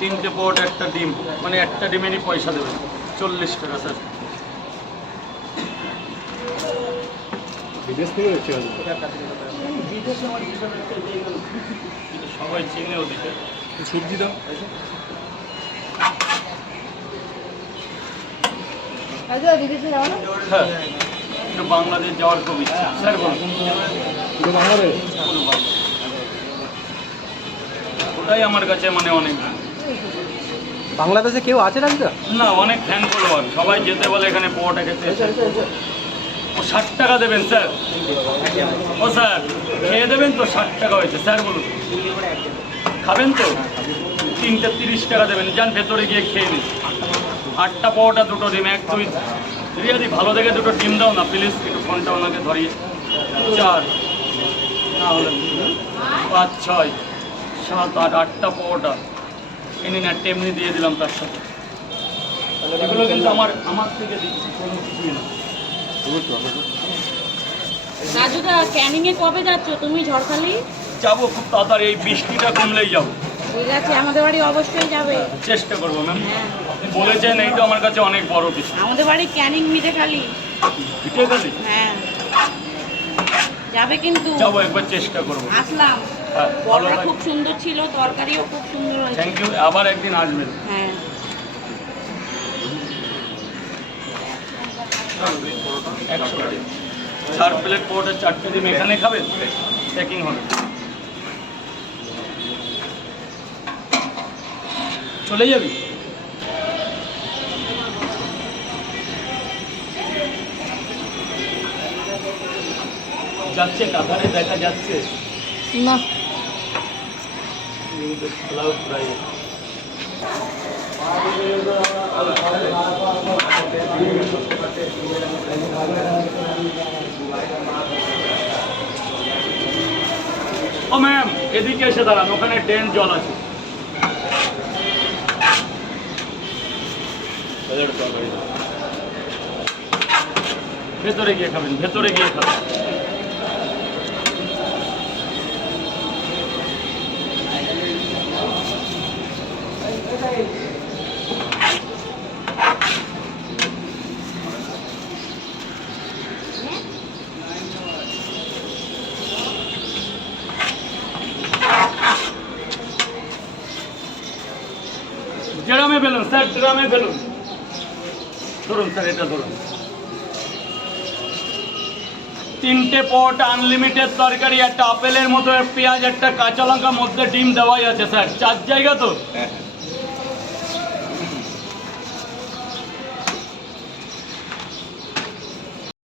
তিনটে পরোটা একটা ডিম। মানে একটা ডিমেরই পয়সা দেবেন চল্লিশ টাকা স্যার বিদেশ থেকে সবাই চিনে ওদিকে। সবজি হ্যাঁ। বাংলাদেশ যাওয়ার খুব ইচ্ছা। স্যার বলুন। বাংলাদেশ। ওটাই আমার কাছে মানে অনেক বাংলাদেশে কেউ আছে রাজদা না অনেক ফ্যান ফলোয়ার সবাই যেতে বলে এখানে পরোটা খেতে ও ষাট টাকা দেবেন স্যার। ও স্যার খেয়ে দেবেন তো ষাট টাকা হয়েছে। স্যার বলুন। খাবেন তো? তিনটে তিরিশ টাকা দেবেন। যান ভেতরে গিয়ে খেয়ে নিন। আটটা পরোটা দুটো ডিম এক দুই। রিয়াদি ভালো দেখে দুটো ডিম দাও না প্লিজ। একটু ফোনটা ওনাকে ধরিয়ে। চার। না হলে পাঁচ ছয়। সাত আট আটটা পরোটা। এনে না টেমনি দিয়ে দিলাম তার সাথে। এগুলো কিন্তু আমার আমার থেকে দিচ্ছি কোনো কিছুই না। রাজুদা ক্যানিং কবে যাচ্ছ? তুমি ঝড়খালি? যাব খুব তাড়াতাড়ি এই বৃষ্টিটা কমলেই যাব। ঠিক আছে আমাদের বাড়ি অবশ্যই যাবে। চেষ্টা করব ম্যাম। হ্যাঁ। বলেছেন এই তো আমার কাছে অনেক বড় কিছু আমাদের বাড়ি ক্যানিং মিটে খালি গেলি হ্যাঁ। যাবে কিন্তু। যাব একবার চেষ্টা করব। আসলাম। হ্যাঁ ভালো খুব সুন্দর ছিল তরকারিও খুব সুন্দর হয়েছে। থ্যাংক ইউ আবার একদিন আসবেন। হ্যাঁ। চার প্লেট পরোটা চারটে দিন এখানে খাবেন? প্যাকিং হবে। চলে যাবি? যাচ্ছে কাতারে দেখা যাচ্ছে। না। ও ম্যাম এদিকে এসে দাঁড়ান ওখানে ড্রেন জল আছে। ভেতরে গিয়ে খাবেন ভেতরে গিয়ে খাবেন। ড্রামে ফেলুন, স্যার ড্রামে ফেলুন। ধরুন, স্যার, এটা ধরুন। তিনটে পট আনলিমিটেড তরকারি, একটা আপেলের মতো পেঁয়াজ, একটা কাঁচা লঙ্কা মধ্যে ডিম দেওয়াই আছে, স্যার। চার জায়গা তো।